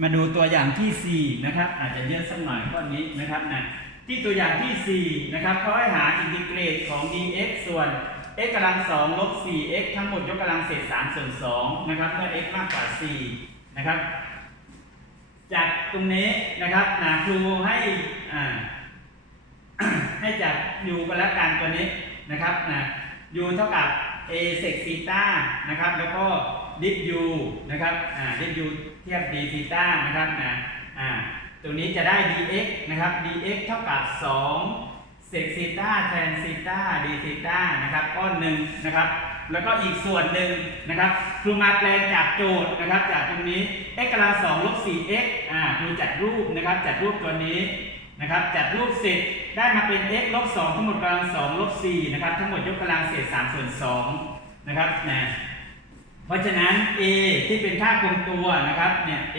มาดูตัวอย่างที่ 4 นะครับ อาจจะเยอะสักหน่อยข้อนี้นะครับนะที่ตัวอย่างที่ 4 นะครับเขาให้หาอินทิเกรตของ dx ส่วน x กำลัง2ลบ 4x ทั้งหมดยกกำลังเศษ3ส่วน2นะครับเมื่อ x มากกว่า 4 นะครับ จากตรงนี้นะครับนะครูให้อ่าให้จัดยูกันละกันตัวนี้นะครับนะยูเท่ากับ a sec ซีตานะครับ แล้วก็ดิฟยูนะครับอ่าดิฟยู เทียบ d ซีต้านะครับนะอ่าตัวนี้จะได้ dx นะครับ dx เท่ากับ2 sec ซีต้าแทนซีต้า d ซีต้านะครับก้อนหนึ่งนะครับ แล้วก็อีกส่วนหนึ่งนะครับครูมาแปลงจากโจทย์นะครับ จากตรงนี้ x กำลัง2ลบ 4x อ่าครูจัดรูปนะครับ จัดรูปตัวนี้นะครับจัดรูปเสร็จได้มาเป็น x ลบ2ทั้งหมดกำลัง2ลบ4นะครับทั้งหมดยกกำลังเศษ3ส่วน2นะครับนะ เพราะฉะนั้น a ที่เป็นค่าคงตัวนะครับเนี่ย a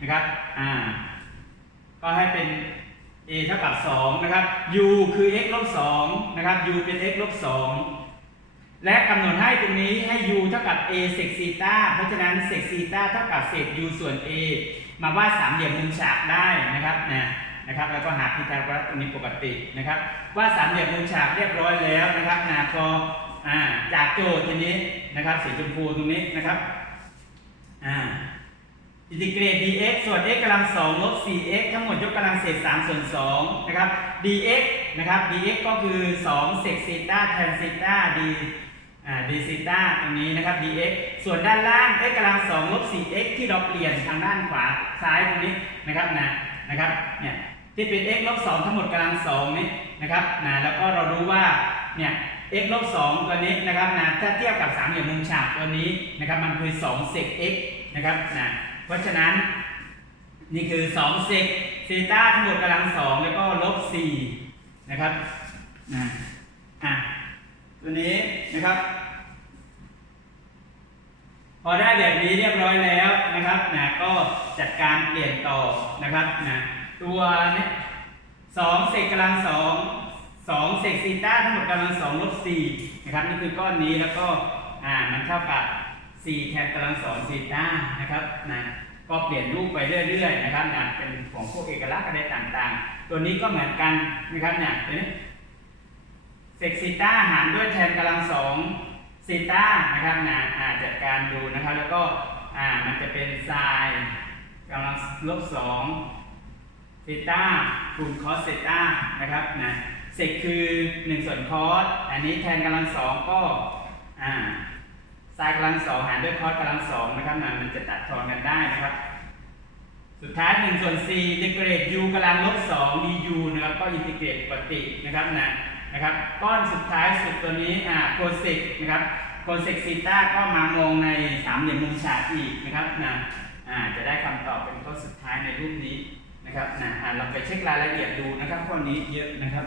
นะครับอ่าก็ให้เป็น a เท่ากับ2นะครับ u คือ x ลบ2นะครับ u เป็น x ลบ2และกำหนดให้ตรงนี้ให้ u เท่ากับ a เศษซีตาเพราะฉะนั้นเศษซีตาเท่ากับเศษ u ส่วน a มาวาดสามเหลี่ยมมุมฉากได้นะครับนะนะครับ แล้วก็หาพีทาโกรัสตรงนี้ปกตินะครับวาดสามเหลี่ยมมุมฉากเรียบร้อยแล้วนะครับนะพอ อ่าจากโจทย์ทีนี้นะครับสีชมพูตรงนี้นะครับอ่าอินทิเกรต dx ส่วน x กำลัง2ลบ 4x ทั้งหมดยกกำลังเศษ3ส่วน2นะครับ dx นะครับ dx ก็คือ2 sec ซีตาแทนซีตา d อ่า d ซีตาตรงนี้นะครับ dx ส่วนด้านล่าง x กำลัง2ลบ 4x ที่เราเปลี่ยนทางด้านขวาซ้ายตรงนี้นะครับนะนะครับเนี่ยที่เป็น x ลบ2ทั้งหมดกำลัง2นี้นะครับนะแล้วก็เรารู้ว่าเนี่ย x ลบ2ตัวนี้นะครับนะถ้าเทียบกับสามเหลี่ยมมุมฉากตัวนี้นะครับมันคือ2 sec x นะครับนะเพราะฉะนั้นนี่คือ2เซกซีต้าทั้งหมดกำลังสองแล้วก็ลบ4นะครับนะอะตัวนี้นะครับ พอได้แบบนี้เรียบร้อยแล้วนะครับนะก็จัดการเปลี่ยนต่อนะครับนะตัวนี้สองเซกกำลังสอง สองเซกซีต้าทั้งหมดกำลังสองลบสี่นะครับนี่คือก้อนนี้แล้วก็อ่ามันเท่ากับสี่แทนกำลังสองซีตานะครับนะก็เปลี่ยนรูปไปเรื่อยๆนะครับนะเป็นของพวกเอกลักษณ์อะไรต่างๆ ตัวนี้ก็เหมือนกันนะครับเนี่ยตัวนี้เซกซิต้าหารด้วยแทนกำลังสองซีต้านะครับนะอ่าจัดการดูนะครับแล้วก็อ่ามันจะเป็นไซน์กำลังลบสองซีต้าคูณคอสเซต้านะครับนะ เซกคือ1ส่วนคอสอันนี้แทนกำลังสองก็อ่าซน์กำลังสองหารด้วยคอสกำลังสองนะครับนมันจะตัดทอนกันได้นะครับ สุดท้าย1ส่วน4อินทิเกรต u กำลังลบ2 du นะครับก็อินทิเกรตปกตินะครับนะนะครับก้อนสุดท้ายสุดตัวนี้อ่าโคเซกนะครับโคเซกซีต้าก็มามองในสามเหลี่ยมมุมฉากอีกนะครับนะอ่าจะได้คำตอบเป็นข้อสุดท้ายในรูปนี้นะครับนะอ่าเราไปเช็ครายละเอียดดูนะครับข้อนี้เยอะนะครับ